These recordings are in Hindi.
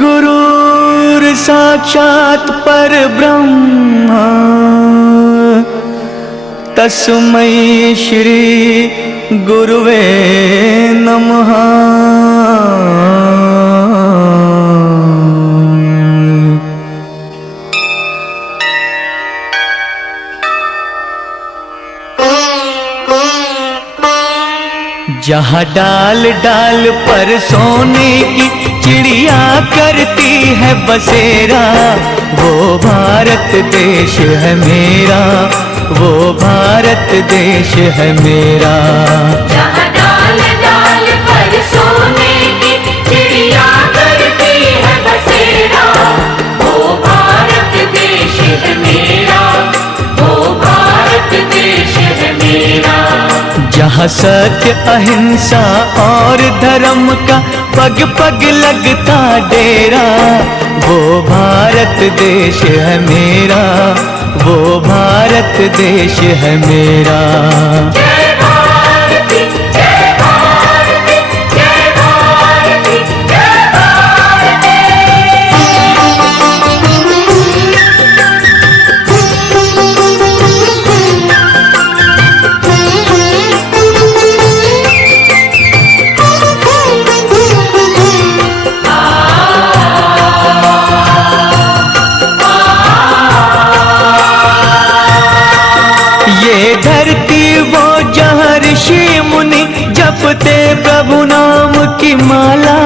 गुरुर् साक्षात् परब्रह्म तस्मै श्री गुरुवे नमः। जहाँ डाल डाल पर सोने की चिड़िया करती है बसेरा, वो भारत देश है मेरा, वो भारत देश है मेरा। जहाँ डाल डाल पर सोने की चिड़िया करती है बसेरा, वो भारत देश है मेरा, वो भारत देश है मेरा। जहाँ सत्य अहिंसा और धर्म का पग पग लगता डेरा, वो भारत देश है मेरा, वो भारत देश है मेरा। जय भारती जय भारती जय भारती जय भारती। ये धरती वो जहाँ ऋषि मुनि जपते प्रभु नाम की माला,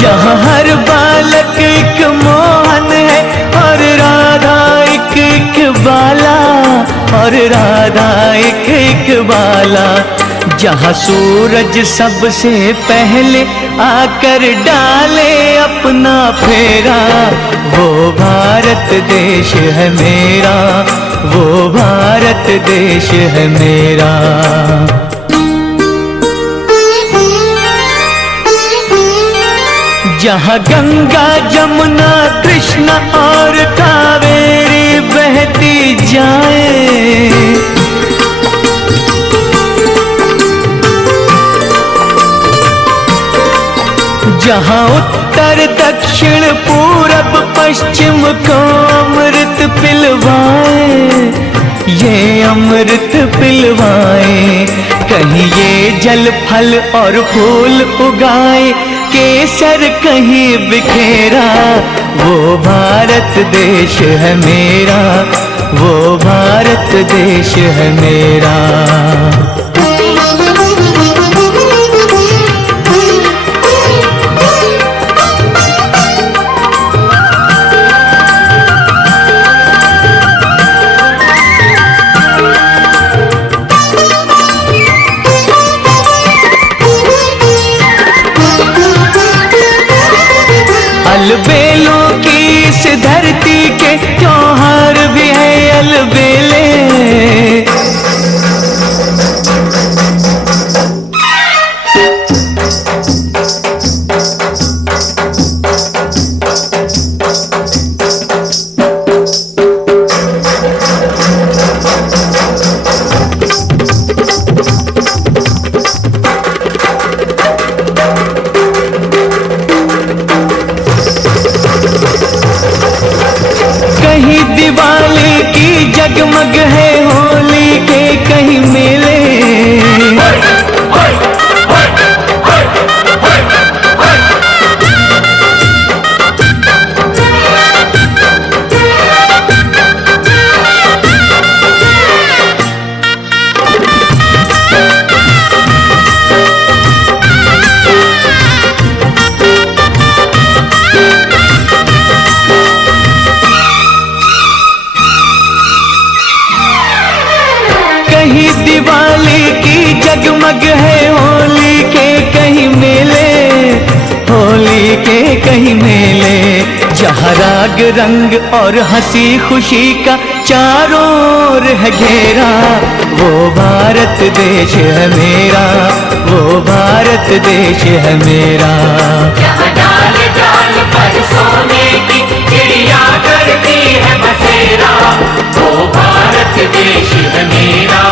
जहाँ हर बालक एक मोहन है और राधा एक एक बाला, और राधा एक एक बाला। जहाँ सूरज सबसे पहले आकर डाले अपना फेरा, वो भारत देश है मेरा, वो भारत देश है मेरा। जहाँ गंगा जमुना कृष्णा और कावेरी बहती जाए, जहाँ उत्तर दक्षिण पूरब पश्चिम को अमृत पिलवाए, ये अमृत पिलवाए। कहीं ये जल फल और फूल उगाए, केसर कहीं बिखेरा, वो भारत देश है मेरा, वो भारत देश है मेरा। अलबेलों की इस धरती के त्योहार भी है अलबेले, कहीं दिवाली की जगमग है होली के कहीं मेले, कहीं दिवाली की जगमग है होली के कहीं मेले, होली के कहीं मेले। जहाँ राग रंग और हंसी खुशी का चारों ओर है घेरा, वो भारत देश है मेरा, वो भारत देश है मेरा। जहाँ डाल डाल पर सोने की चिड़िया करती है बसेरा, वो भारत देश है मेरा,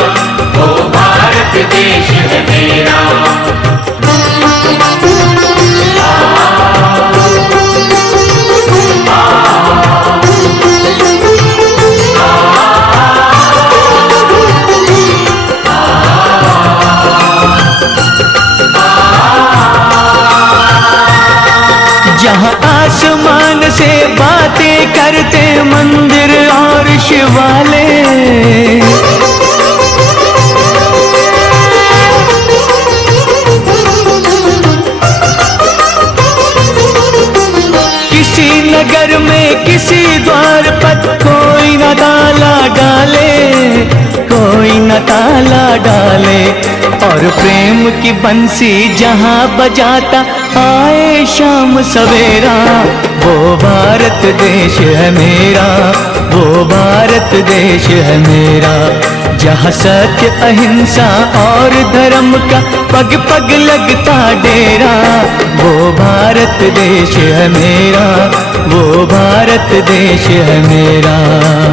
वो भारत देश है मेरा। जहाँ आसमान से बातें करते मंदिर और शिवाले, किसी नगर में किसी द्वार पर कोई न ताला डाले, कोई न ताला डाले। और प्रेम की बंसी जहाँ बजाता आए शाम सवेरा, वो भारत देश है मेरा, वो भारत देश है मेरा। जहाँ सत्य अहिंसा और धर्म का पग पग लगता डेरा, वो भारत देश है मेरा, वो भारत देश है मेरा।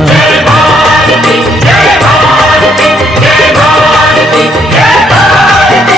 जय भारती, जय भारती, जय भारती, जय भारती।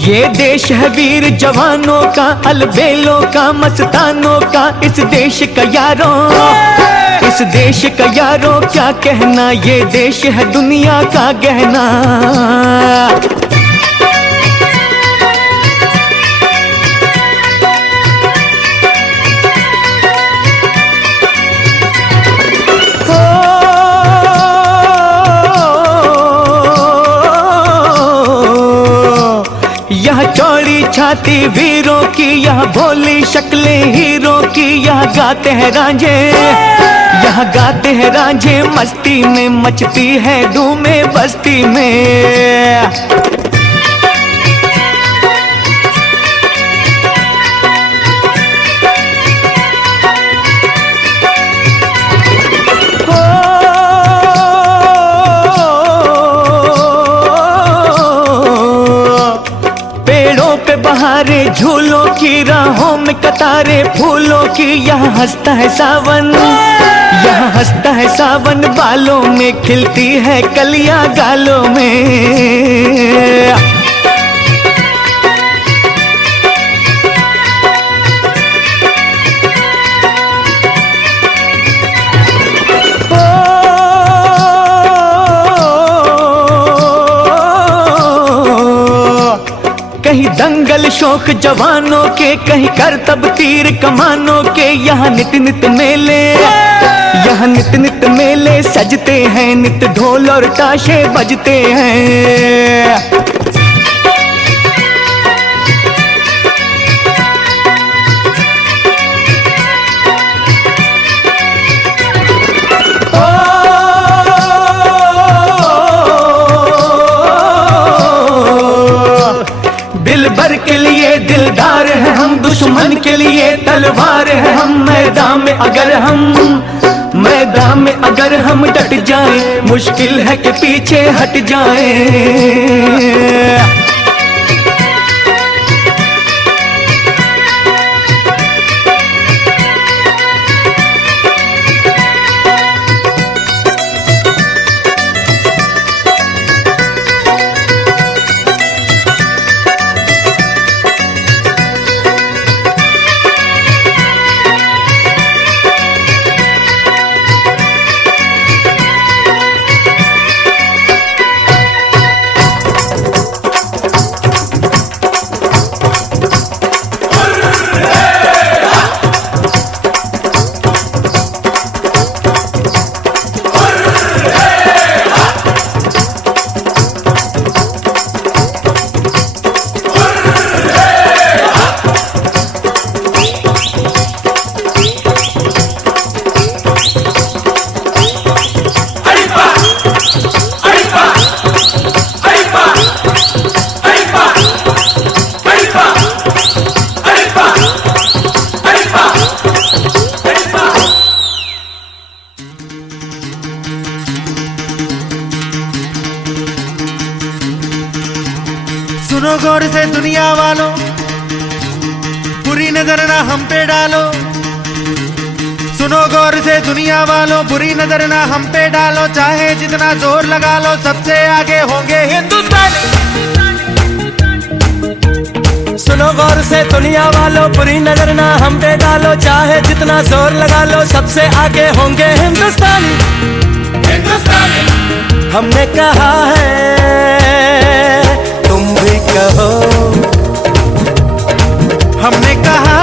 ये देश है वीर जवानों का, अलबेलों का, मस्तानों का। इस देश का यारों, इस देश का यारों क्या कहना, ये देश है दुनिया का गहना। यह चौड़ी छाती वीरों की, यह भोली शक्लें हीरों की। यह गाते हैं रांझे, यह गाते हैं रांझे मस्ती में, मचती है धूमें बस्ती में। बहारे झूलों की, राहों में कतारे फूलों की। यहाँ हंसता है सावन, यहाँ हंसता है सावन, बालों में खिलती है कलियां गालों में। कहीं दंगल शौक जवानों के, कहीं करतब तीर कमानों के। यहाँ नित नित मेले, यहाँ नित नित मेले सजते हैं, नित ढोल और ताशे बजते हैं। दिलबर के लिए दिलदार है हम, दुश्मन के लिए तलवार है हम। मैदान में अगर हम डट जाएं, मुश्किल है कि पीछे हट जाएं। सुनो गौर से दुनिया वालों, बुरी नजर ना हम पे डालो। सुनो गौर से दुनिया वालों, बुरी नजर ना हम पे डालो। चाहे जितना जोर लगा लो, सबसे आगे होंगे हिंदुस्तानी। सुनो गौर से दुनिया वालों, बुरी नजर ना हम पे डालो। चाहे जितना जोर लगा लो, सबसे आगे होंगे हिंदुस्तानी। हमने कहा है, तुम भी कहो। हमने कहा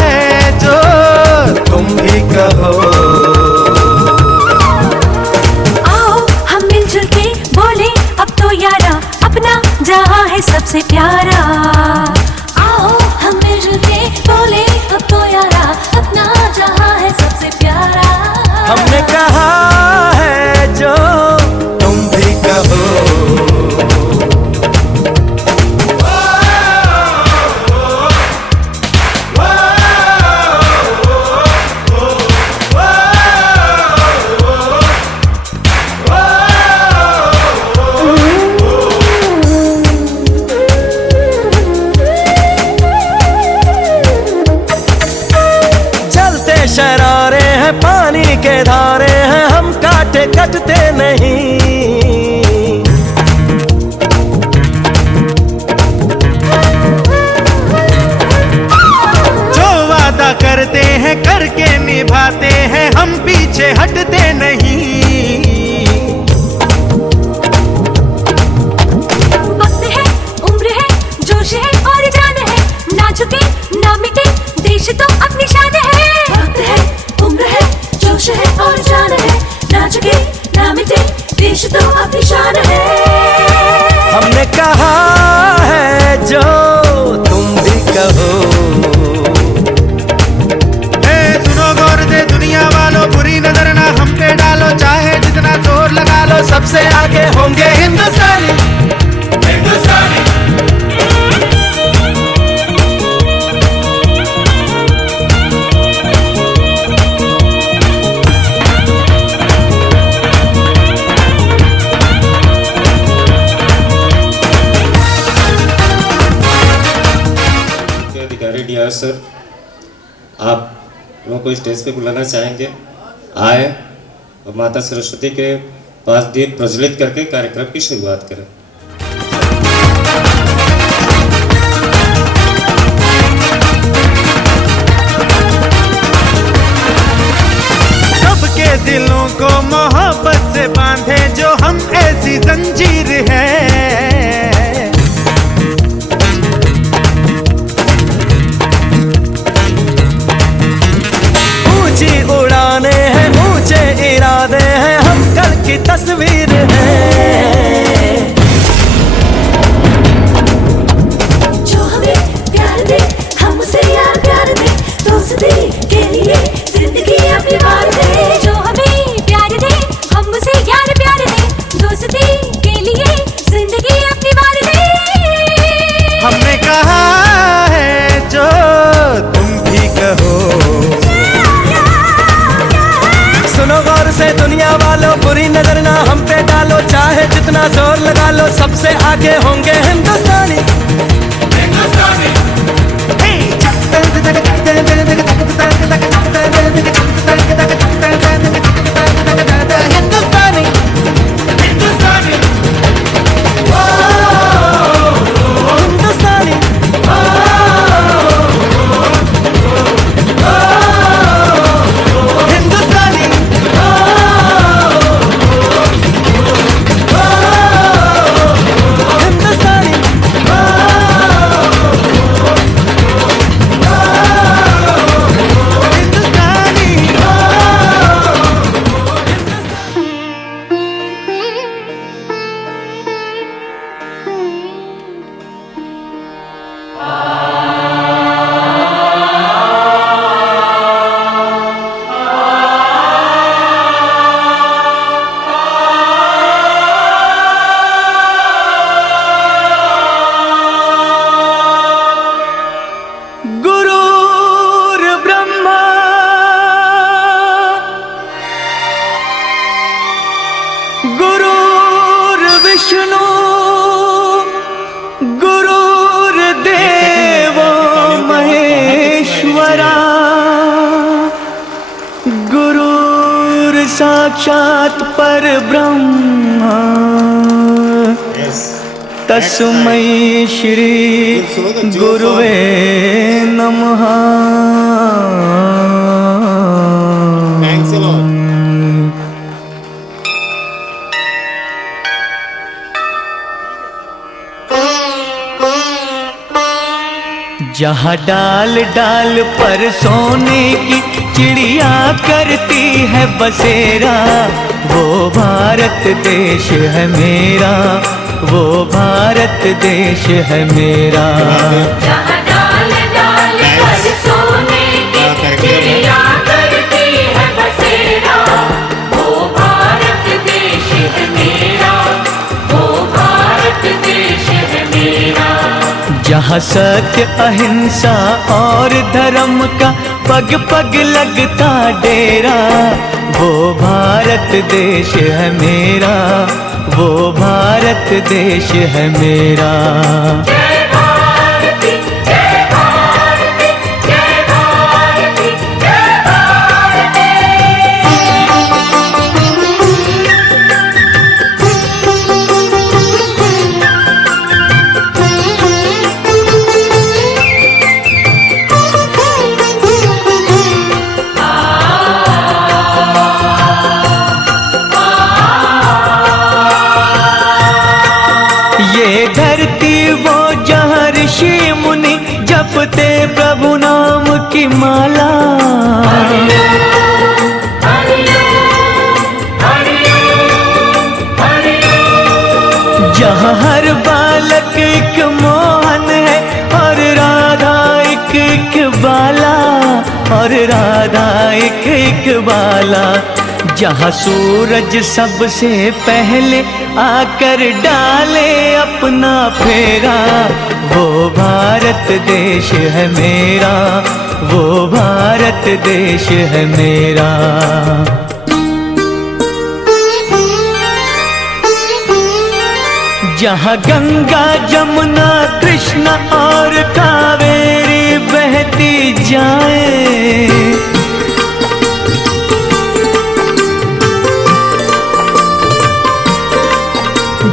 है जो तुम भी कहो। आओ हम मिलजुल के बोले अब तो यारा, अपना जहां है सबसे प्यारा। आओ हम मिलजुल के बोले अब तो यारा, अपना जहां है सबसे प्यारा। हमने कहा है जो तुम भी कहो। शरारे हैं पानी के धारे हैं, हम काटे कटते नहीं। जो वादा करते हैं करके निभाते हैं, हम पीछे हटते नहीं। वक्त है, उम्र है, जोश है और जान है, ना झुके ना मिटे देश तो अपनी शान है। वक्त है, उम्र है, जोश है और जान है, ना झुके ना मिटे देश तो अपनी शान है। हमने कहा है जो तुम भी कहो। सुनो गौर से दुनिया वालों, बुरी नजर ना हम पे डालो। चाहे जितना जोर लगा लो, सबसे आगे होंगे हिंदुस्तानी। अधिकारी डीआर सर, आप लोगों को स्टेज पे बुलाना चाहेंगे। आए और माता सरस्वती के पास दीप प्रज्वलित करके कार्यक्रम की शुरुआत करें। सबके दिलों को मोहब्बत से बांधे जो हम ऐसी जंजीर है। ऊंची उड़ाने हैं, ऊंचे इरादे हैं, हम कल की तस्वीर है। जो हमें प्यार दे, हम उसे यार प्यार दे, दोस्ती के लिए जिंदगी अपनी वार दे। जो हमें प्यार दे, हम उसे यार प्यार दे, दोस्ती के लिए जिंदगी अपनी वार दे। हमने कहा है जो तुम भी कहो। सुनो गौर से दुनिया वालों, बुरी नजर ना हम पे डालो। चाहे जितना जोर लगा लो, सबसे आगे होंगे हिंदुस्तानी। साक्षात् परब्रह्म तस्मै श्री गुरुवे नमः। Thanks a lot. जहाँ डाल डाल पर सोने की चिड़िया करती है बसेरा, वो भारत देश है मेरा, वो भारत देश है मेरा। जहाँ डाल डाल पर सोने की चिड़िया करती है बसेरा, वो भारत देश है मेरा, वो भारत देश है मेरा। जहाँ सत्य अहिंसा और धर्म का पग पग लगता डेरा, वो भारत देश है मेरा, वो भारत देश है मेरा। जय भारती जय भारती जय भारती जय भारती। ये धरती वो जहाँ ऋषि मुनि जपते प्रभु नाम की माला, जहाँ हर बालक एक मोहन है और राधा एक एक बाला, और राधा एक एक बाला। जहाँ सूरज सबसे पहले आकर डाले अपना फेरा, वो भारत देश है मेरा, वो भारत देश है मेरा। जहाँ गंगा जमुना कृष्णा और कावेरी बहती जाए,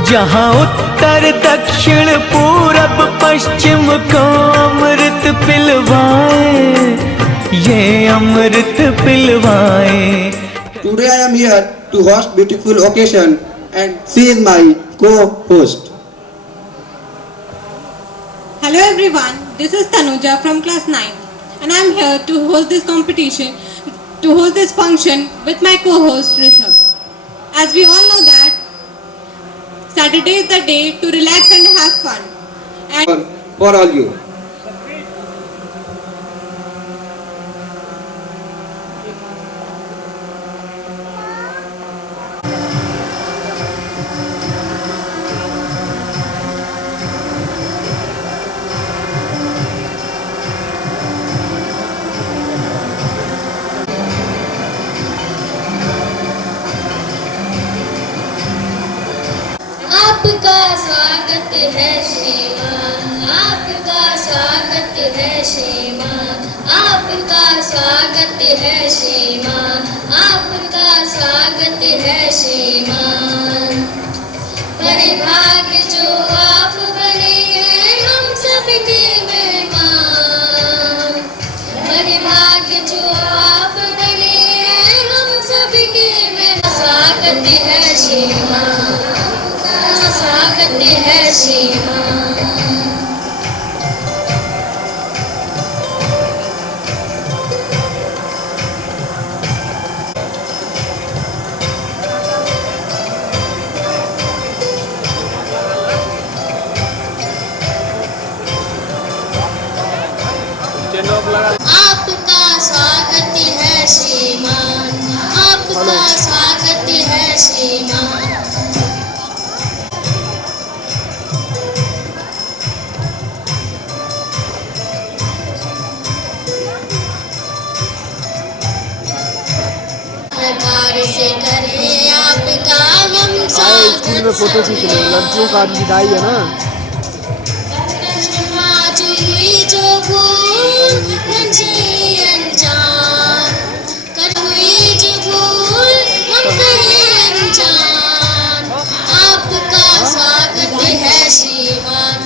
जहाँ उत्तर दक्षिण पूरब पश्चिम को अमृत पिलवाए, ये अमृत पिलवाए। Today I am here to host beautiful occasion and she is my co-host. Hello everyone, this is Tanuja from class 9 and I am here to host this competition, to host this function with my co-host Rishabh. As we all know that Saturday is the day to relax and have fun. And For all you. आपका स्वागत है श्रीमान, आपका स्वागत है श्रीमान, आपका स्वागत है श्रीमान, आपका स्वागत है श्रीमान। बड़े भाग्य जो आप बने हैं हम सबके मेहमान, बड़े भाग्य जो आप बने हैं हम सबके मेहमान। स्वागत है श्रीमान, स्वागत है श्रीमान। आपका स्वागत है श्रीमान, आपका स्वागत है श्रीमान। से करें आपका हम स्कूल में फोटो खींचने लड़कियों का आज विदाई है ना। आज हुई जो भूल अनजान, कर हुई जो भूल हम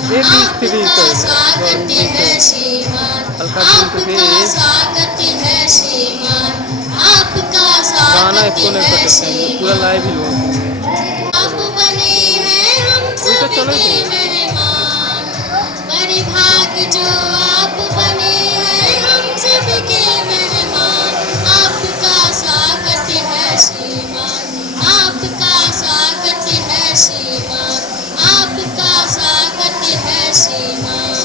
आपका स्वागत है श्रीमान, आपका स्वागत है श्रीमान, आपका स्वागत है श्रीमान। आप बने हैं हम सबके मेहमान, बड़े भाग जो आप बने हैं हम सबके मेहमान। आपका स्वागत है श्रीमान, आपका स्वागत है श्रीमान, आपका स्वागत है श्रीमान।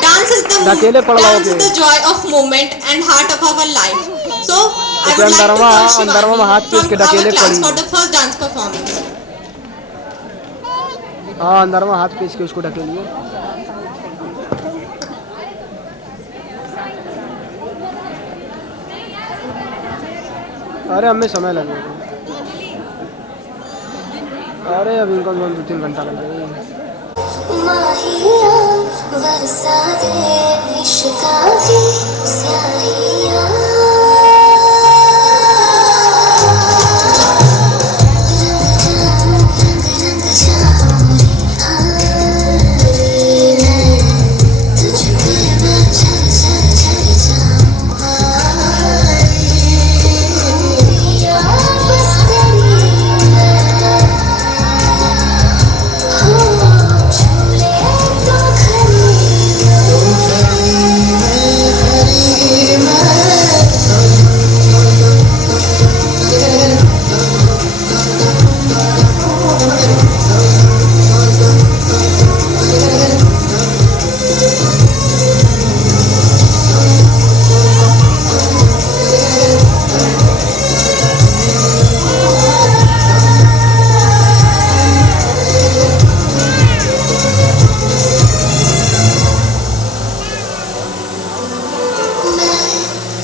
Dance is the joy of movement and heart of our life. So I would like to call Shivani from our class for the first dance performance. हाँ अंदर में हाथ पीस के उसको ढकेलिए। अरे हमें समय लगेगा, अरे अब इनको 2-3 घंटा लग जाएगा। माहिया बरसा दे इश्क़ की स्याहियाँ, रंग जाऊँ हारी मैं, तुझ पे मैं झर जाऊँ हारी, या बस तेरी मैं झूले तो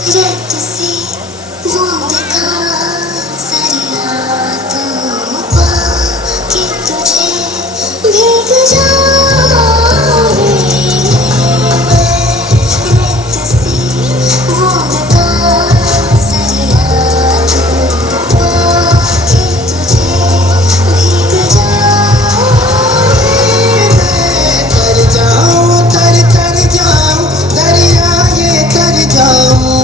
रेत सी बूंद का सरिया तू पाके तुझे भीग जाऊं रे। रेत सी बूंद का सरिया तू पाके तुझे भीग जाऊं रे। तर जाऊं तर तर जाऊं दरिया ये तर जाऊं,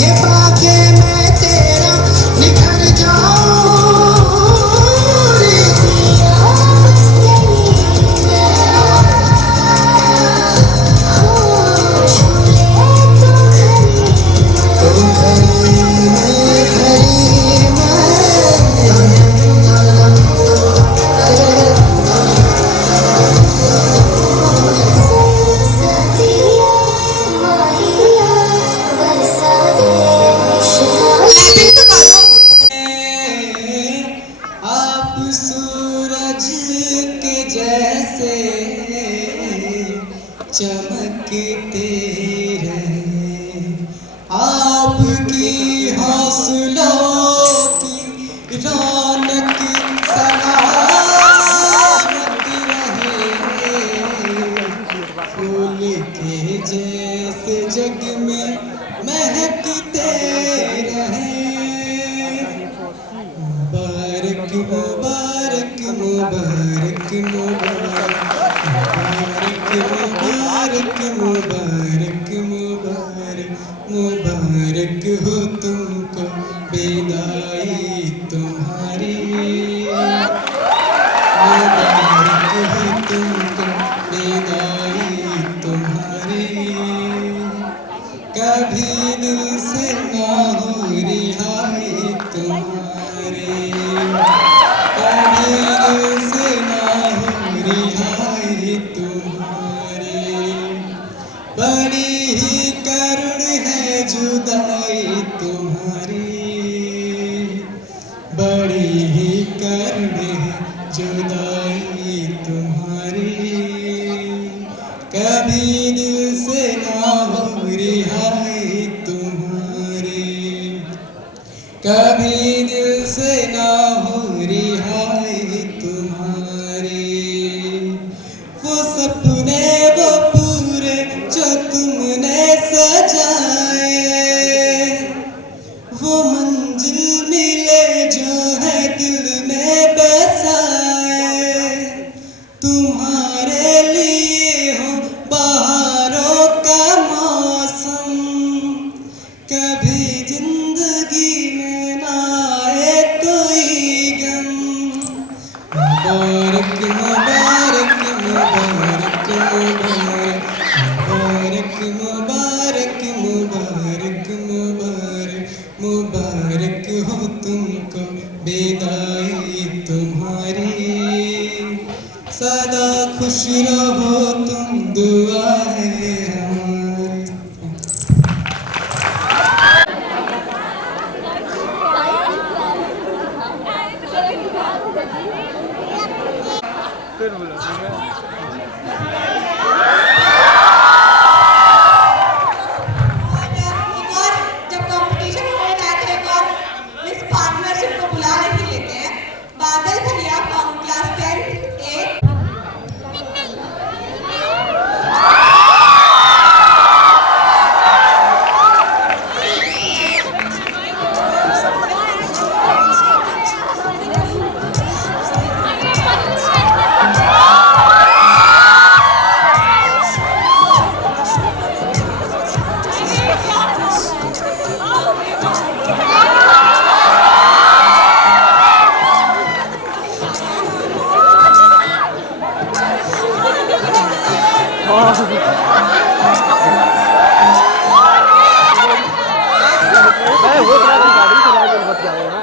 ये पाके मैं तेरा निखर जाऊं रे। या बस तेरी मैं हो झूले तो खरी सतिया माहिया बरसा दे आप सूरज के जैसे चमकते रहे, आपकी हौसलों की रौनक सलामत रहे, फूल के जैसे जग में महकते रहे। मुबारक मुबारक मुबारक मुबारक मुबारक मुबारक मुबारक मुबारक हो तुमको विदाई तुम्हारी, मुबारक हो तुमको विदाई तुम्हारी। कभी दिल से ना हो रिहाई तुम्हारी, कभी दिल से ना हो रिहाई तुम्हारी। बड़ी ही करुण है जुदाई तुम्हारी, बड़ी ही करुण है जुदाई तुम्हारी। कभी दिल से ना हो रिहाई तुम्हारी, कभी दिल से ना हो रिहाई तुम्हारी। वो सपने वो मुबारक मुबारक मुबारक मुबारक मुबारक हो तुमको विदाई तुम्हारी सदा खुश रहो तुम दुआ है हमारी जब कंपटीशन हो जाता है तो इस पार्टनरशिप को बुला नहीं लेते हैं बादल भैया फ्रॉम क्लास 10 ए वो गाड़ी चला के बच जाएगा ना।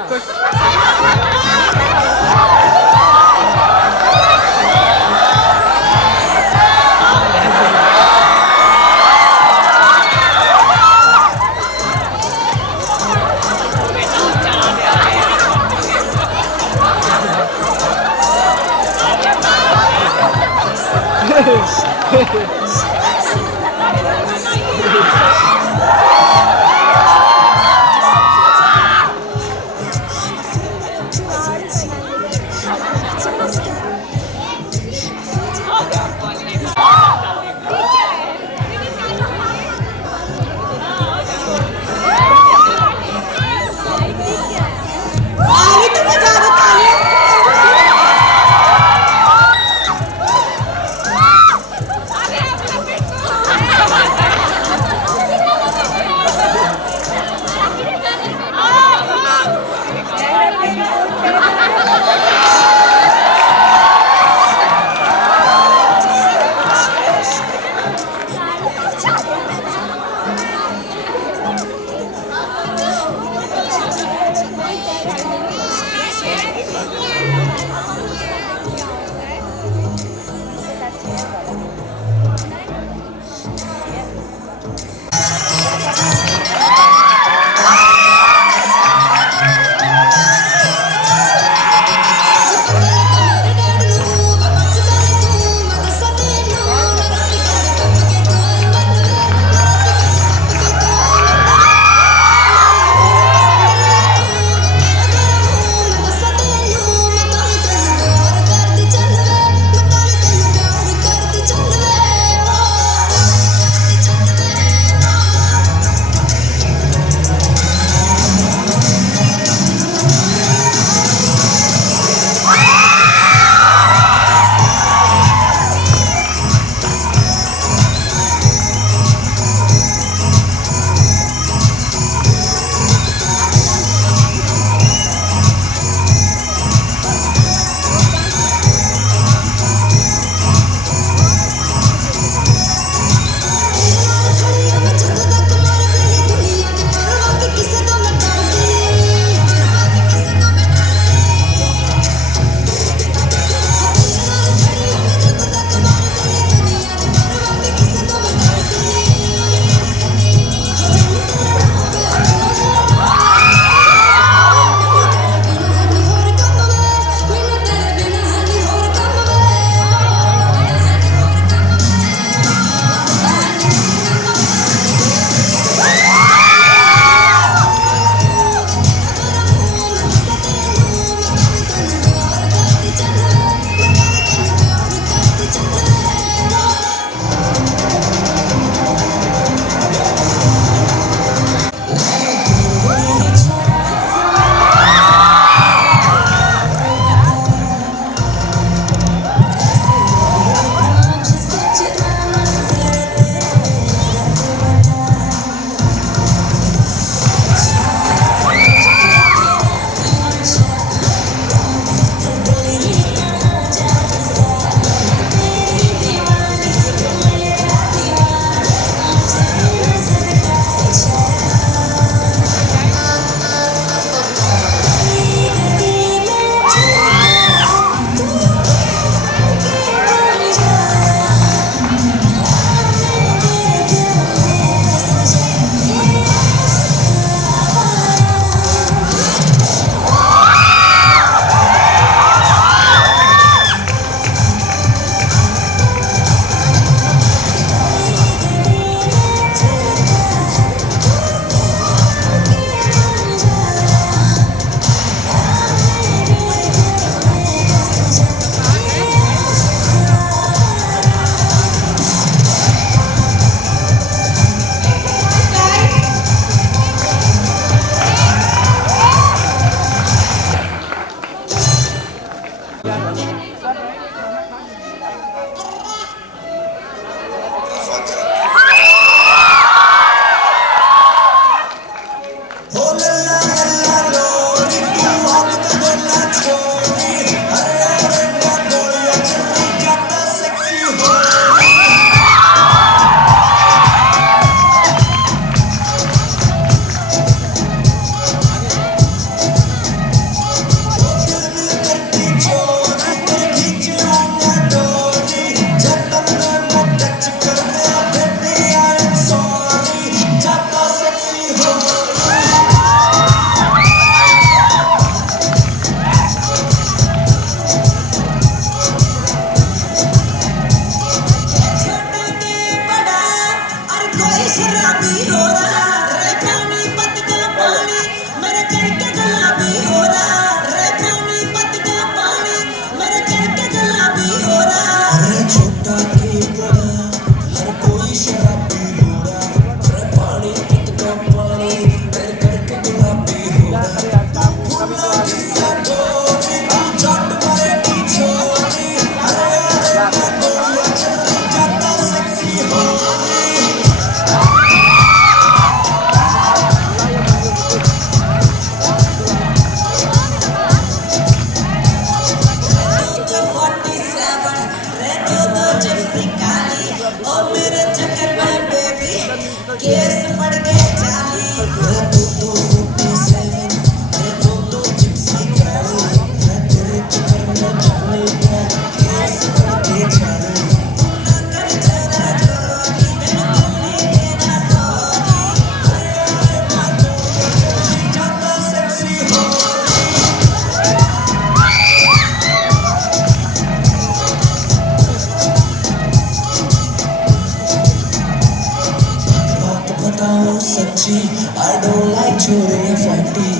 बताऊं सच्ची I don't like चोरी फटी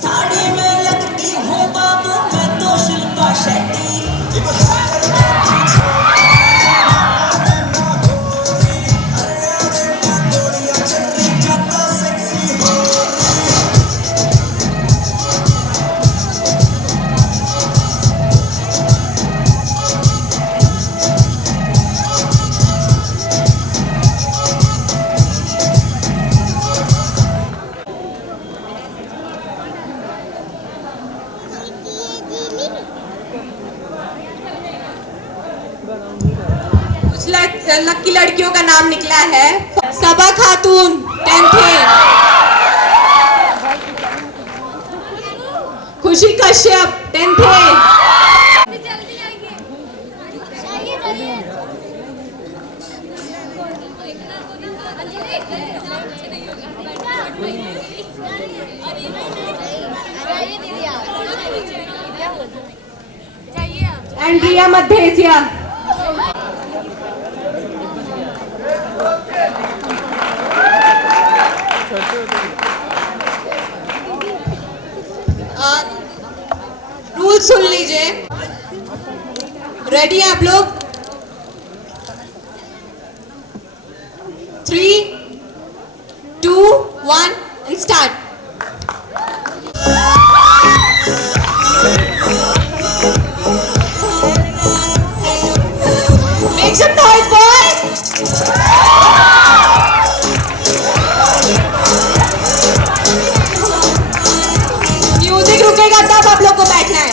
साड़ी में लगती हूँ बाबू मैं तो शिल्पा शेट्टी लकी लड़कियों का नाम निकला है सबा खातून 10th A, Khushi Kashyap 10th A, Andrea मध्य एशिया, रूल सुन लीजिए। रेडी हैं आप लोग? 3, 2, 1 and start. Make some noise, boys! म्यूजिक रुकेगा तब आप लोग को बैठना है।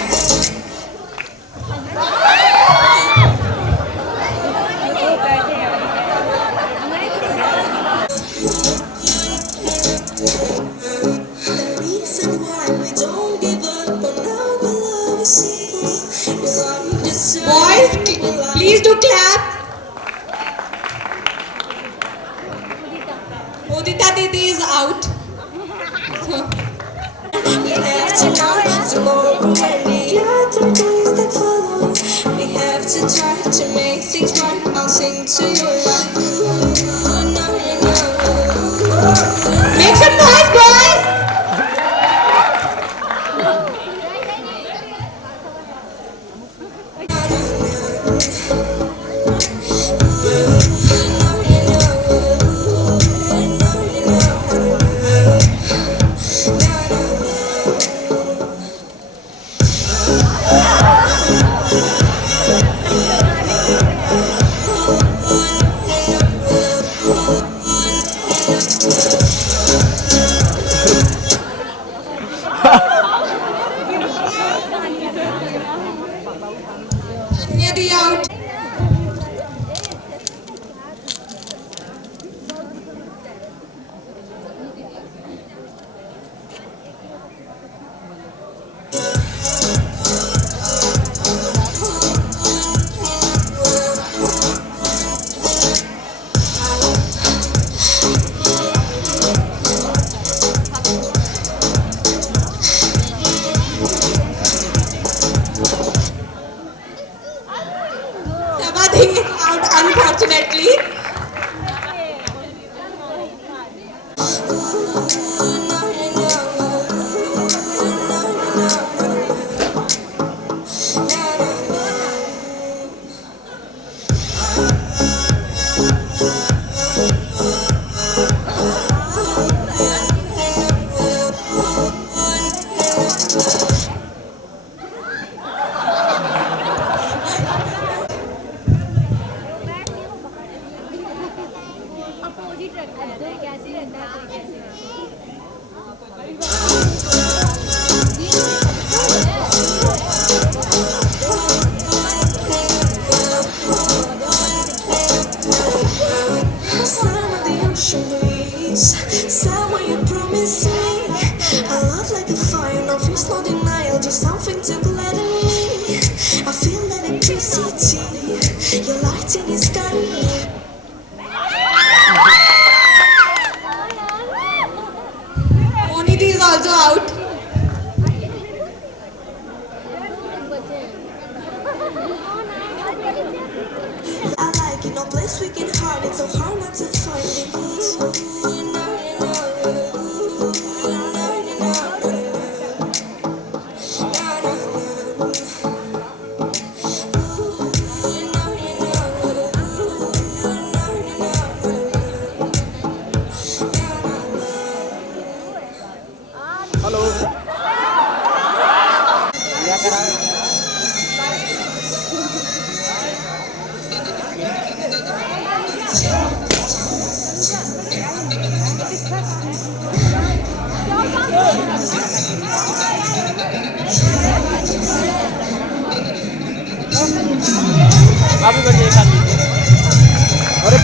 Boys, please do clap. Udita Didi is out. We have to know tomorrow when the other days that follow. We have to try to make things right. I'll sing to you like Make some noise, boys. Yadi out. Sabadhi out unfortunately. Summer the ocean breeze, summer you promise me a love like a fire, no fears, no denial, just something to gladden me. I feel electricity, your light in the sky.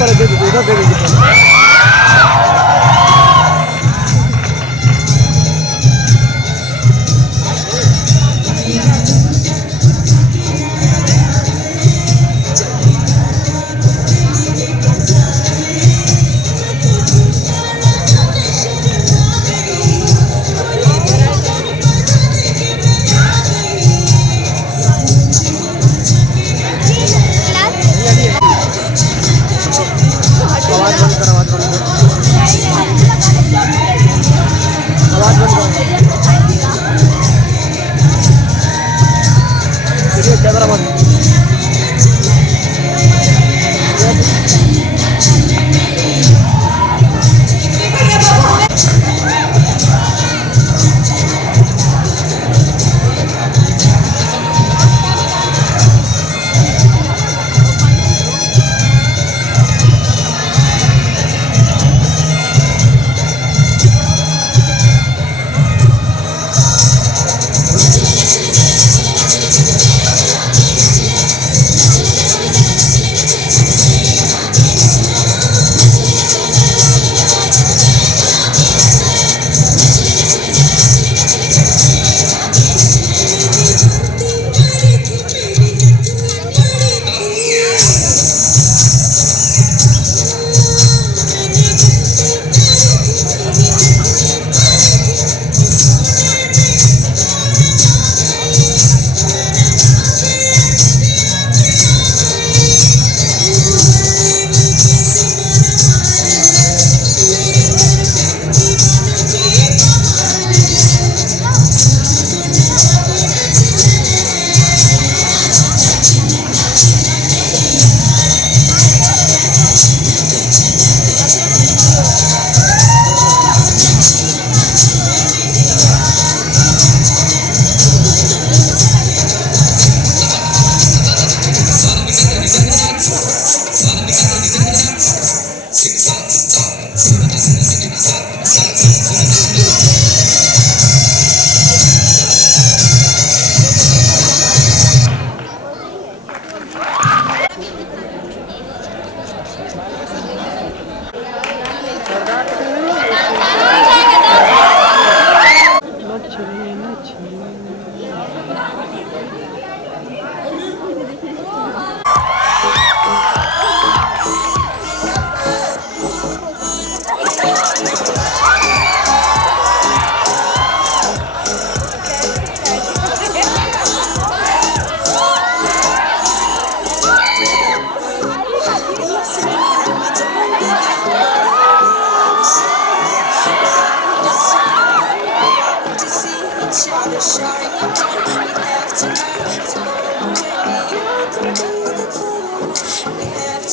पर दे दो, इधर दे दीजिए। आवाज बंद कर, आवाज बंद कर, आवाज बंद कर। देखिए कैमरा बंद।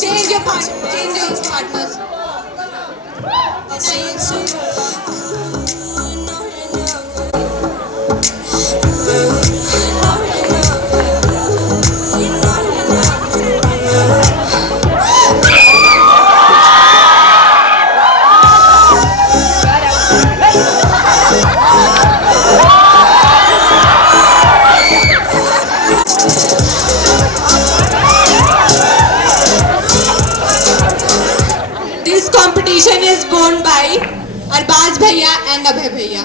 Change your partners. This competition is won by Arbaz Bhaiya and Abhay Bhaiya.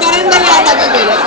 Karan Bhaiya and Abhay Bhaiya.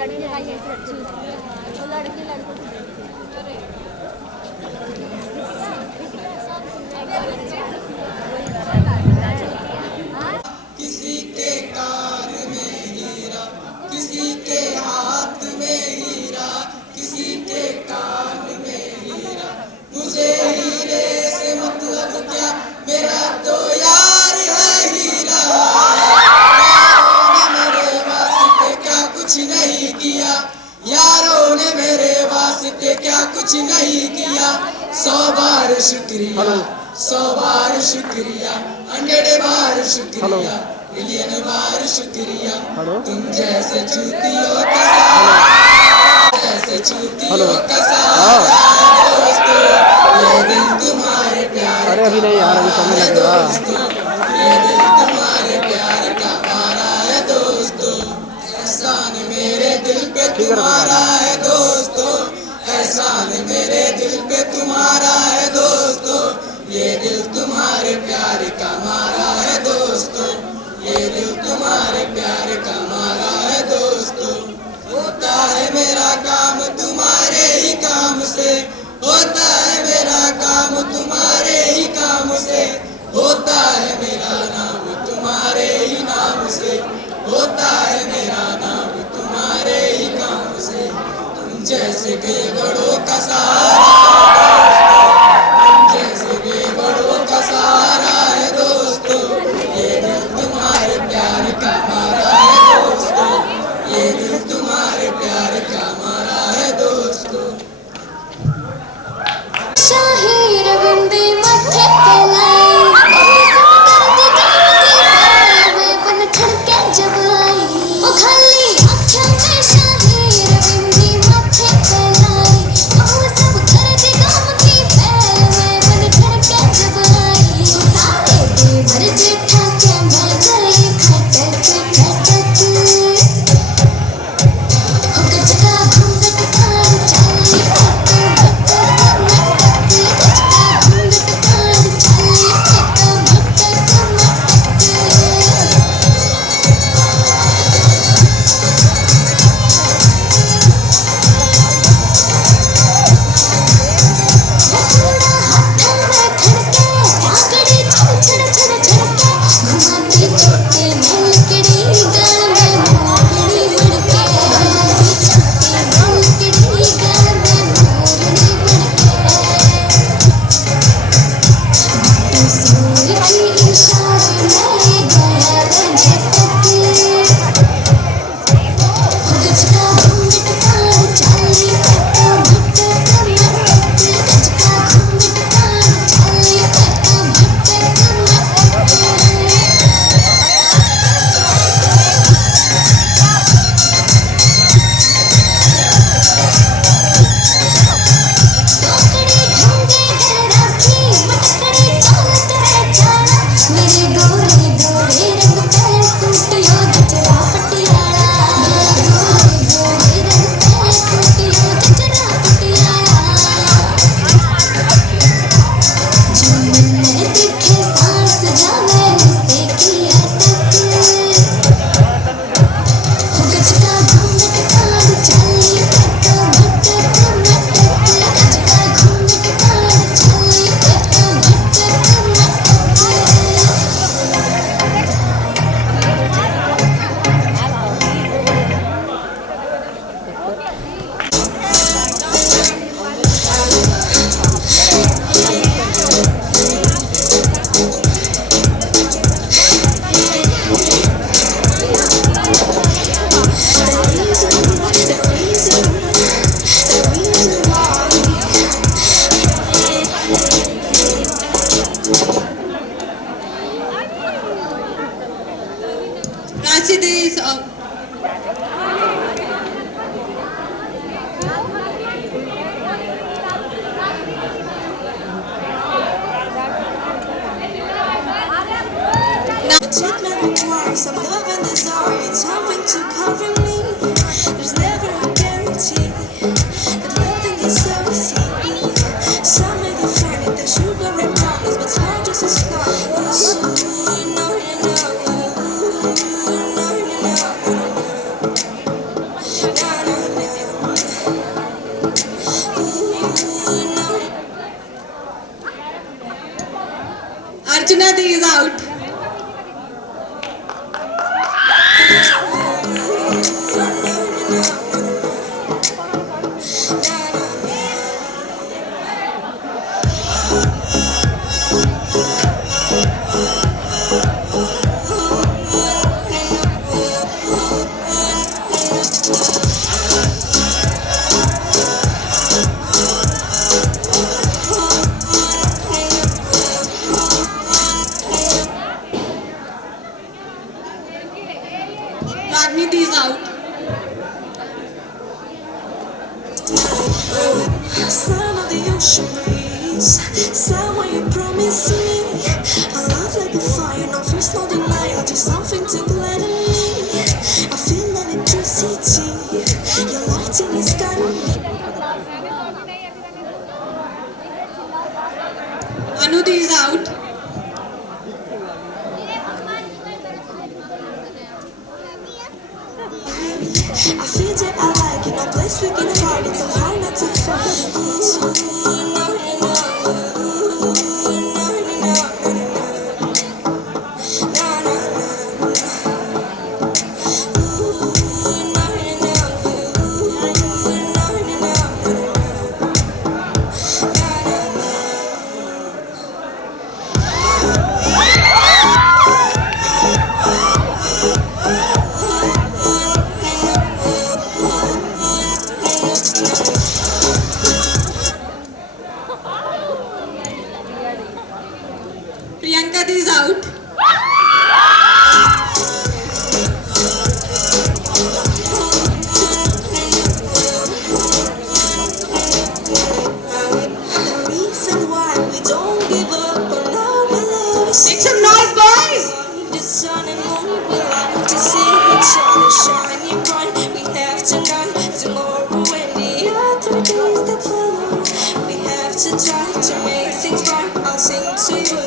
लड़के का ये वो लड़के लड़कों की किसी के कान में हीरा, किसी के हाथ में हीरा, किसी के कान में हीरा, मुझे हीरे से मतलब क्या, मेरा तो यार है हीरा। यारों ने मेरे वास्ते क्या कुछ नहीं किया, यारों ने मेरे वास्ते क्या कुछ नहीं किया। 100 बार शुक्रिया, 100 बार शुक्रिया, 100 बार शुक्रिया, मिलियन बार शुक्रिया। तुम जैसे चूतियों का सहारा, जैसे चूतियों का सहारा दोस्तों, ये दिल तुम्हारे प्यार का है दोस्तों, ये दिल तुम्हारे प्यार का मारा है दोस्तों। एहसान मेरे दिल पे तुम्हारा है दोस्तों, एहसान मेरे दिल पे तुम्हारा है दोस्तों, ये दिल तुम्हारे प्यार का मारा है दोस्तों, ये दिल तुम्हारे प्यार का मारा है दोस्तों। होता है मेरा काम तुम्हारे ही काम से, होता है मेरा काम तुम्हारे ही काम से, होता है मेरा नाम तुम्हारे ही नाम से, होता है मेरा नाम तुम्हारे ही काम से। तुम जैसे बेबड़ों का सहारा दोस्तों, तुम जैसे बेबड़ों का सहारा है दोस्तों, ये दिल तुम्हारे प्यार का मारा है दोस्तों, ये दिल तुम्हारे प्यार का मारा है दोस्तों। शाही रविंदे माथे पे लाई, मैं बन ठड़के जब आई, वो खाली आँखों में शाही रविंदे माथे पे लाई, वो सब दर्द गम की फैल, मैं बन ठड़के जब आई। सारे देवर जेठा के मैं गई खटक खटक, हो गजका घूंघट कान चाली पट पट मटक, गजका घूंघट कान चाली पट मटक मटक। थोड़ा हाथों में खड़के, आंगड़ी छड़ छड़ छड़ छड़के, घुमाती छोटे महलकड़ी, गाल में मोरनी मड़के, घुमाती छोटे महलकड़ी, गाल में मोरनी मड़के। तो सूर की इशारे में गया झटक, गजका घूंघट कान चाली पट मटक मटक, गजका घूंघट कान चाली पट मटक मटक। टोकरी ढूंढे घर राखी, मटकड़ी चाल तेरे जाना, मेरे गोरे गोरे रंग पे सूटियो जचरा पटियाला, मेरे गोरे गोरे रंग पे सूटियो जचरा पटियाला। जो मन दिखे सांस जावे उसे की अटक, हो गजका घूंघट कान चाली पट मटक मटक, गजका घूंघट कान चाली पट मटक मटक। Ranchi is Treatment requires some love and desire, it's something to cover me. There's never a guarantee that loving is so easy. Some may define it as sugar and promise, but time just as far. No, Ragniti is out. Sound of the ocean breeze, sound when you promise me a love like a fire, no fears, no denial, just something to gladden me. I feel electricity, your lighting is guiding me. Anuti is out. I feel that I like it, no place we can hide, it's so hard not to fall. Priyanka is out. The reason why we don't give up on our love is Make some noise, boys. the sun and moon. We like to see each other shining bright. We have tonight, tomorrow, and the other days that follow. We have to try to make things right. I'll sing to you.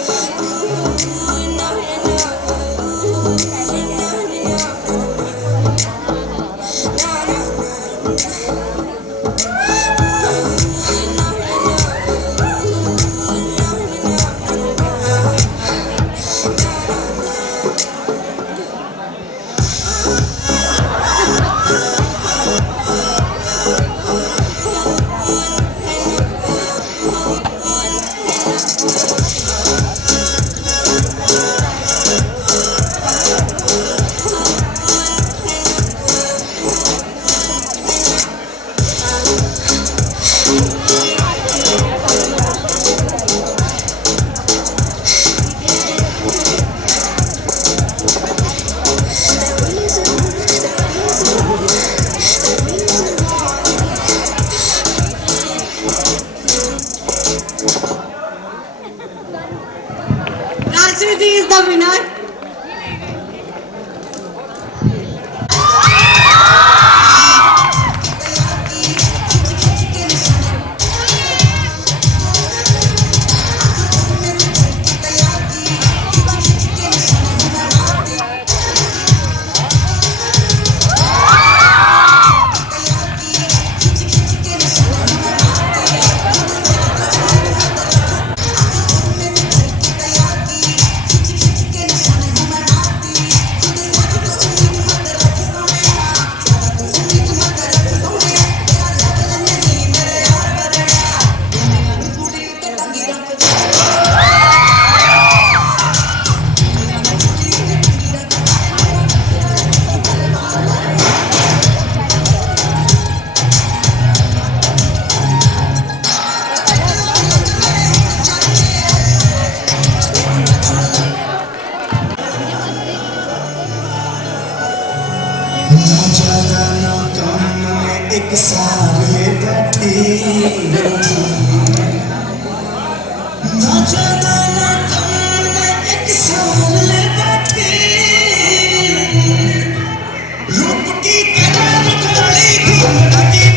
Rajniti is the winner. एक सामने बैठी ना जाना ना कौन एक सामने बैठी रूप की कदर थोड़ी घूम की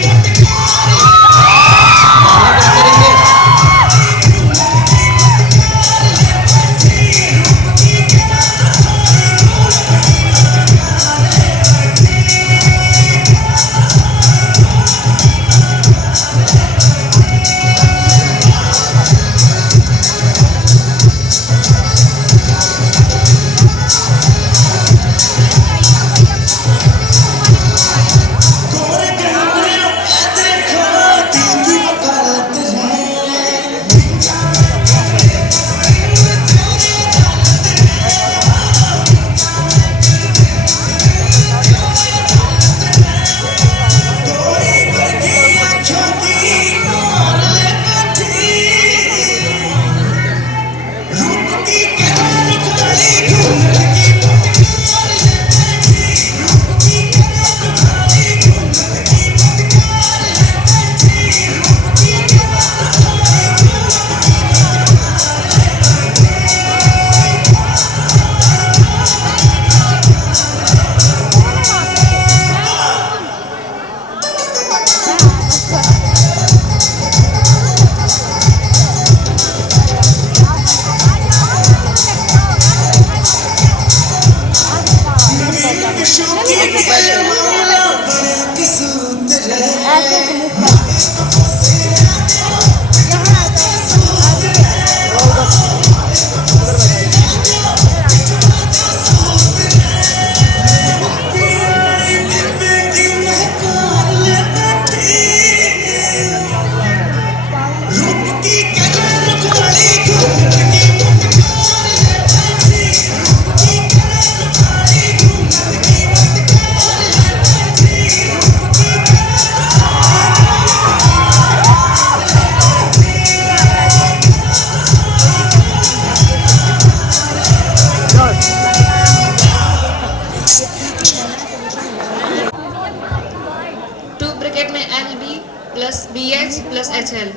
HL.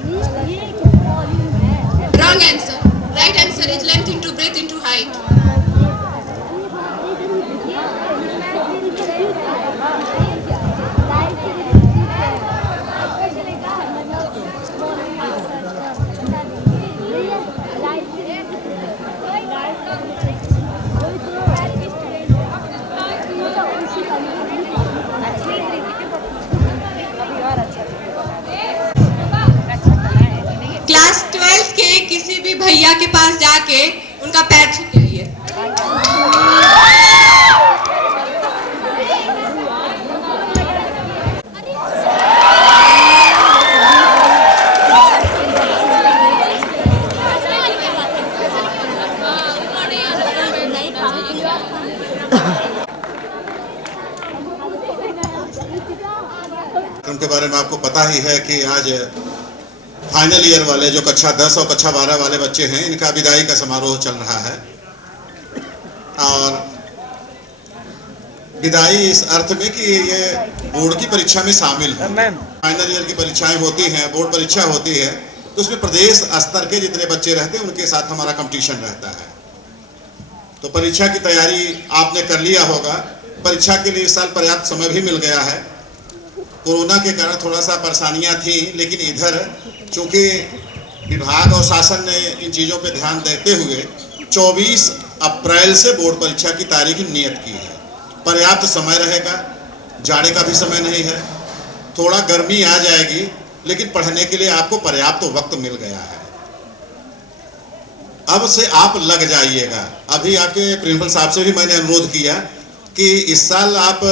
Wrong answer. Right answer is length into breadth into height. Class 12 के किसी भी भैया के पास जाके उनका पैर छू जाइए। उनके बारे में आपको पता ही है कि आज फाइनल ईयर वाले जो कक्षा 10 और कक्षा 12 वाले बच्चे हैं, इनका विदाई का समारोह चल रहा है। और विदाई इस अर्थ में कि ये बोर्ड की परीक्षा में शामिल है। फाइनल ईयर की परीक्षाएं होती हैं, बोर्ड परीक्षा होती है, तो उसमें प्रदेश स्तर के जितने बच्चे रहते हैं उनके साथ हमारा कंपटीशन रहता है। तो परीक्षा की तैयारी आपने कर लिया होगा। परीक्षा के लिए इस साल पर्याप्त समय भी मिल गया है। कोरोना के कारण थोड़ा सा परेशानियां थी, लेकिन इधर चूंकि विभाग और शासन ने इन चीज़ों पे ध्यान देते हुए 24 अप्रैल से बोर्ड परीक्षा की तारीख नियत की है। पर्याप्त समय रहेगा, जाड़े का भी समय नहीं है, थोड़ा गर्मी आ जाएगी, लेकिन पढ़ने के लिए आपको पर्याप्त वक्त मिल गया है। अब से आप लग जाइएगा। अभी आपके प्रिंसिपल साहब से भी मैंने अनुरोध किया कि इस साल आप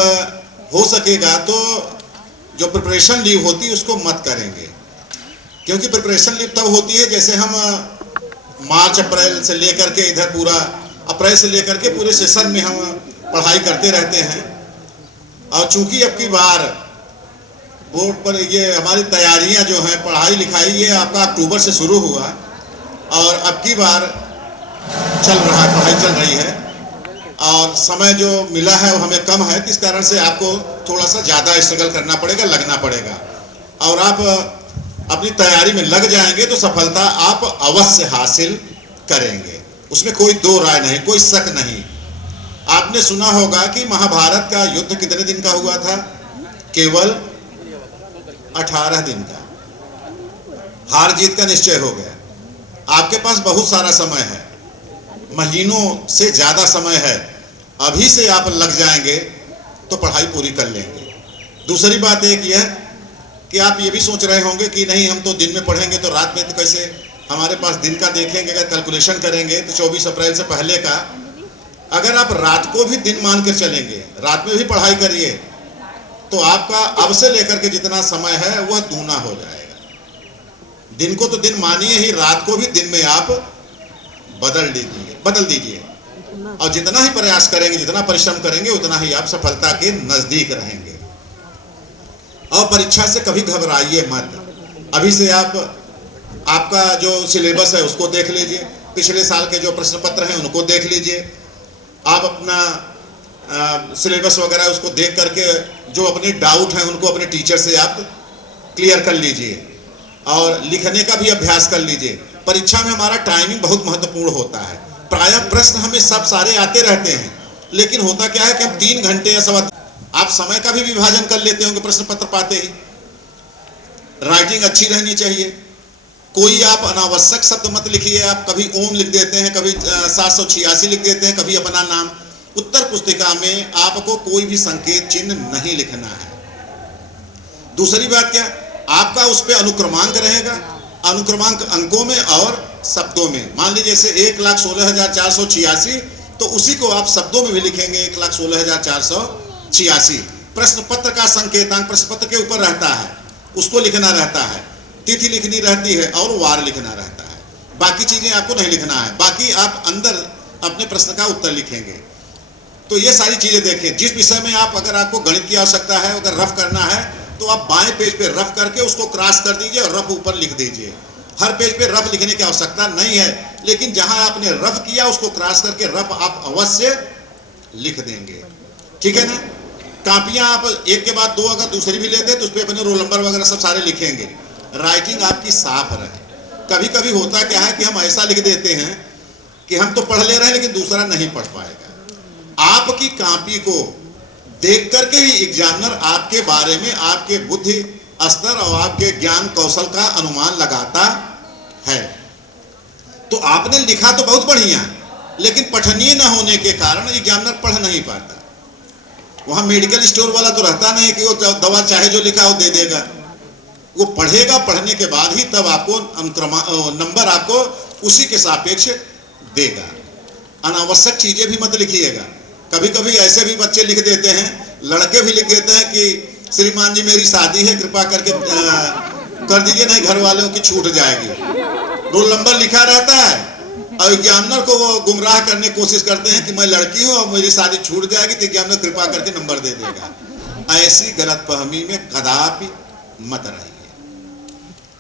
हो सकेगा तो जो प्रिपरेशन लीव होती है उसको मत करेंगे, क्योंकि प्रिपरेशन लीव तब होती है जैसे हम मार्च अप्रैल से लेकर के इधर पूरा अप्रैल से लेकर के पूरे सेशन में हम पढ़ाई करते रहते हैं। और चूंकि अब की बार बोर्ड पर ये हमारी तैयारियां जो हैं, पढ़ाई लिखाई, ये आपका अक्टूबर से शुरू हुआ और अब की बार चल रहा है, पढ़ाई चल रही है और समय जो मिला है वो हमें कम है। इस कारण से आपको थोड़ा सा ज़्यादा स्ट्रगल करना पड़ेगा, लगना पड़ेगा। और आप अपनी तैयारी में लग जाएंगे तो सफलता आप अवश्य हासिल करेंगे, उसमें कोई दो राय नहीं, कोई शक नहीं। आपने सुना होगा कि महाभारत का युद्ध कितने दिन का हुआ था? केवल 18 दिन का। हार जीत का निश्चय हो गया। आपके पास बहुत सारा समय है, महीनों से ज़्यादा समय है। अभी से आप लग जाएंगे तो पढ़ाई पूरी कर लेंगे। दूसरी बात एक यह कि आप ये भी सोच रहे होंगे कि नहीं, हम तो दिन में पढ़ेंगे तो रात में तो कैसे, हमारे पास दिन का देखेंगे, अगर कैलकुलेशन करेंगे तो 24 अप्रैल से पहले का, अगर आप रात को भी दिन मान कर चलेंगे, रात में भी पढ़ाई करिए, तो आपका अब से लेकर के जितना समय है वह दूना हो जाएगा। दिन को तो दिन मानिए ही, रात को भी दिन में आप बदल दीजिए और जितना ही प्रयास करेंगे, जितना परिश्रम करेंगे, उतना ही आप सफलता के नजदीक रहेंगे। और परीक्षा से कभी घबराइए मत। अभी से आपका जो सिलेबस है उसको देख लीजिए, पिछले साल के जो प्रश्न पत्र हैं उनको देख लीजिए। आप अपना सिलेबस वगैरह उसको देख करके जो अपने डाउट हैं उनको अपने टीचर से आप क्लियर कर लीजिए और लिखने का भी अभ्यास कर लीजिए। परीक्षा में हमारा टाइमिंग बहुत महत्वपूर्ण होता है। प्रायः प्रश्न हमें सब सारे आते रहते हैं, लेकिन होता क्या है कि हम 3 घंटे या सवा, आप समय का भी विभाजन कर लेते होंगे प्रश्न पत्र पाते ही। राइटिंग अच्छी रहनी चाहिए। कोई आप अनावश्यक शब्द मत लिखिए। आप कभी ओम लिख देते हैं, कभी 786 लिख देते हैं, कभी अपना नाम, उत्तर पुस्तिका में आपको कोई भी संकेत चिन्ह नहीं लिखना है। दूसरी बात क्या, आपका उस पर अनुक्रमांक रहेगा, अनुक्रमांक अंकों में और शब्दों में। मान लीजिए जैसे 1,16,486, तो उसी को आप शब्दों में भी लिखेंगे 1,16,486। प्रश्न पत्र का संकेतांक प्रश्न पत्र के ऊपर रहता है, उसको लिखना रहता है, तिथि लिखनी रहती है और वार लिखना रहता है। बाकी चीजें आपको नहीं लिखना है, बाकी आप अंदर अपने प्रश्न का उत्तर लिखेंगे। तो ये सारी चीजें देखें। जिस विषय में अगर आपको गणित की आवश्यकता है, अगर रफ करना है तो आप बाएं पेज पे रफ करके उसको क्रॉस कर दीजिए और रफ ऊपर लिख दीजिए। हर पेज पे रफ लिखने की आवश्यकता नहीं है, लेकिन जहां आपने रफ किया उसको क्रॉस करके रफ आप अवश्य लिख देंगे। ठीक है ना। कापियां आप एक के बाद दो अगर दूसरी भी लेते हैं तो उस पर अपने रोल नंबर वगैरह सब सारे लिखेंगे। राइटिंग आपकी साफ रहे। कभी कभी होता क्या है कि हम ऐसा लिख देते हैं कि हम तो पढ़ ले रहे हैं लेकिन दूसरा नहीं पढ़ पाएगा। आपकी कॉपी को देख करके ही एग्जामिनर आपके बारे में आपके बुद्धि स्तर और आपके ज्ञान कौशल का अनुमान लगाता है। तो आपने लिखा तो बहुत बढ़िया, लेकिन पठनीय न होने के कारण एग्जामिनर पढ़ नहीं पाता। वहां मेडिकल स्टोर वाला तो रहता नहीं कि वो दवा चाहे जो लिखा हो दे देगा। वो पढ़ेगा, पढ़ने के बाद ही तब आपको नंबर आपको उसी के सापेक्ष देगा। अनावश्यक चीजें भी मत लिखिएगा। कभी कभी ऐसे भी बच्चे लिख देते हैं, लड़के भी लिख देते हैं कि श्रीमान जी मेरी शादी है, कृपा करके कर दीजिए, नहीं घर वालों की छूट जाएगी। रोल नंबर लिखा रहता है और एग्जामिनर को वो गुमराह करने की कोशिश करते हैं कि मैं लड़की हूं और मेरी शादी छूट जाएगी तो एग्जामिनर कृपा करके नंबर दे देगा। ऐसी गलतफहमी में कदापि मत रहिए।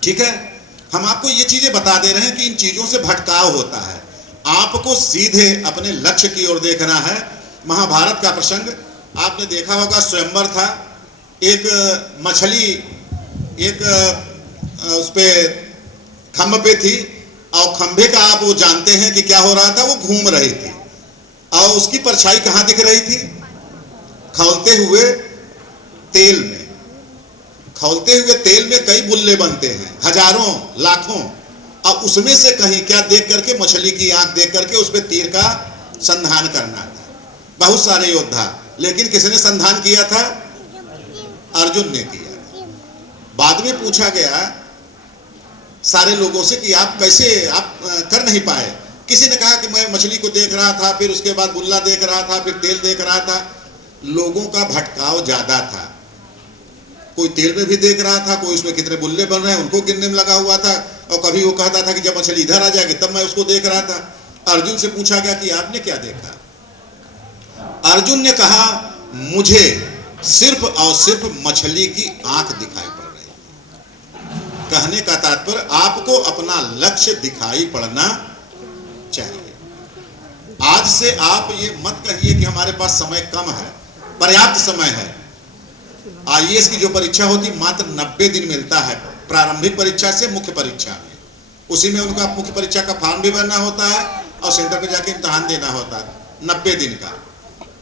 ठीक है। हम आपको ये चीजें बता दे रहे हैं कि इन चीजों से भटकाव होता है। आपको सीधे अपने लक्ष्य की ओर देखना है। महाभारत का प्रसंग आपने देखा होगा, स्वयंवर था। एक मछली एक उस पे खंभ पे थी और खंभे का आप वो जानते हैं कि क्या हो रहा था, वो घूम रही थी और उसकी परछाई कहाँ दिख रही थी? खौलते हुए तेल में। खौलते हुए तेल में कई बुल्ले बनते हैं, हजारों लाखों, और उसमें से कहीं क्या देख करके, मछली की आंख देख करके उस पर तीर का संधान करना था। बहुत सारे योद्धा, लेकिन किसने संधान किया था? अर्जुन ने किया। बाद में पूछा गया सारे लोगों से कि आप कैसे आप कर नहीं पाए? किसी ने कहा कि मैं मछली को देख रहा था, फिर उसके बाद बुल्ला देख रहा था, फिर तेल देख रहा था। लोगों का भटकाव ज्यादा था। कोई तेल में भी देख रहा था, कोई उसमें कितने बुल्ले बन रहे हैं उनको गिनने में लगा हुआ था, और कभी वो कहता था कि जब मछली इधर आ जाएगी तब मैं उसको देख रहा था। अर्जुन से पूछा गया कि आपने क्या देखा? अर्जुन ने कहा मुझे सिर्फ और सिर्फ मछली की आंख दिखाई पड़ रही है। कहने का तात्पर्य आपको अपना लक्ष्य दिखाई पड़ना चाहिए। आज से आप ये मत कहिए कि हमारे पास समय कम है, पर्याप्त समय है। आईएएस की जो परीक्षा होती मात्र 90 दिन मिलता है, प्रारंभिक परीक्षा से मुख्य परीक्षा में। उसी में उनका मुख्य परीक्षा का फॉर्म भी भरना होता है और सेंटर पे जाके इम्तहान देना होता है 90 दिन का।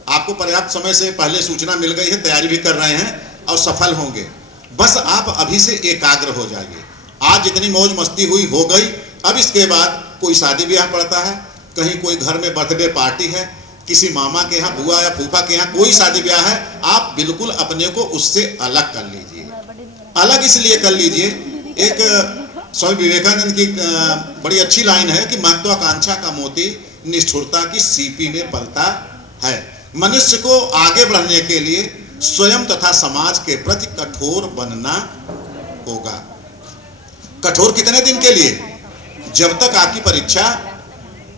आपको पर्याप्त समय से पहले सूचना मिल गई है, तैयारी भी कर रहे हैं और सफल होंगे। बस आप अभी से एकाग्र हो जाइए। आज जितनी मौज मस्ती हुई हो गई, अब इसके बाद कोई शादी ब्याह पड़ता है, कहीं कोई घर में बर्थडे पार्टी है, किसी मामा के यहाँ, बुआ या फूफा के यहाँ कोई शादी ब्याह है, आप बिल्कुल अपने को उससे अलग कर लीजिए। अलग इसलिए कर लीजिए, एक स्वामी विवेकानंद की बड़ी अच्छी लाइन है कि महत्वाकांक्षा का मोती निष्ठुरता की सीपी में पलता है। मनुष्य को आगे बढ़ने के लिए स्वयं तथा समाज के प्रति कठोर बनना होगा। कठोर कितने दिन के लिए? जब तक आपकी परीक्षा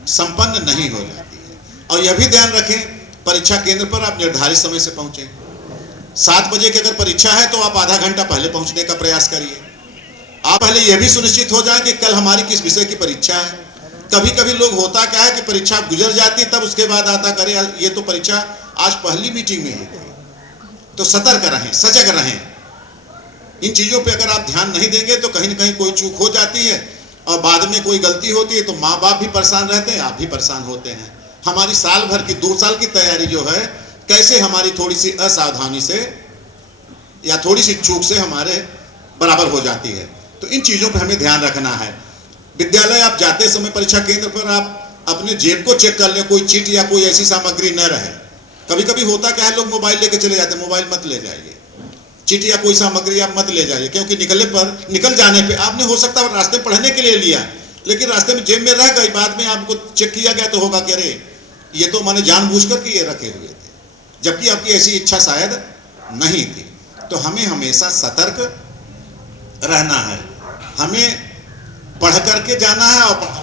संपन्न नहीं हो जाती है। और यह भी ध्यान रखें, परीक्षा केंद्र पर आप निर्धारित समय से पहुंचे। 7 बजे की अगर परीक्षा है तो आप आधा घंटा पहले पहुंचने का प्रयास करिए। आप पहले यह भी सुनिश्चित हो जाए कि कल हमारी किस विषय की परीक्षा है। कभी कभी लोग होता क्या है कि परीक्षा गुजर जाती तब उसके बाद आता करे ये तो परीक्षा आज पहली मीटिंग में ही गई। तो सतर्क रहें, सजग रहें। इन चीजों पे अगर आप ध्यान नहीं देंगे तो कहीं न कहीं कोई चूक हो जाती है और बाद में कोई गलती होती है तो माँ बाप भी परेशान रहते हैं, आप भी परेशान होते हैं। हमारी साल भर की 2 साल की तैयारी जो है कैसे हमारी थोड़ी सी असावधानी से या थोड़ी सी चूक से हमारे बराबर हो जाती है। तो इन चीजों पर हमें ध्यान रखना है। विद्यालय आप जाते समय परीक्षा केंद्र पर आप अपने जेब को चेक कर लें, कोई चिट या कोई ऐसी सामग्री न रहे। कभी कभी होता क्या है, लोग मोबाइल लेके चले जाते हैं, मोबाइल मत ले जाइए, चिट्ठी या कोई सामग्री आप मत ले जाइए, क्योंकि निकल जाने पे आपने हो सकता है रास्ते पढ़ने के लिए लिया, लेकिन रास्ते में जेब में रह गई, बाद में आपको चेक किया गया तो होगा कि अरे ये तो मैंने जानबूझकर के ये रखे हुए थे, जबकि आपकी ऐसी इच्छा शायद नहीं थी। तो हमें हमेशा सतर्क रहना है, हमें पढ़ करके जाना है और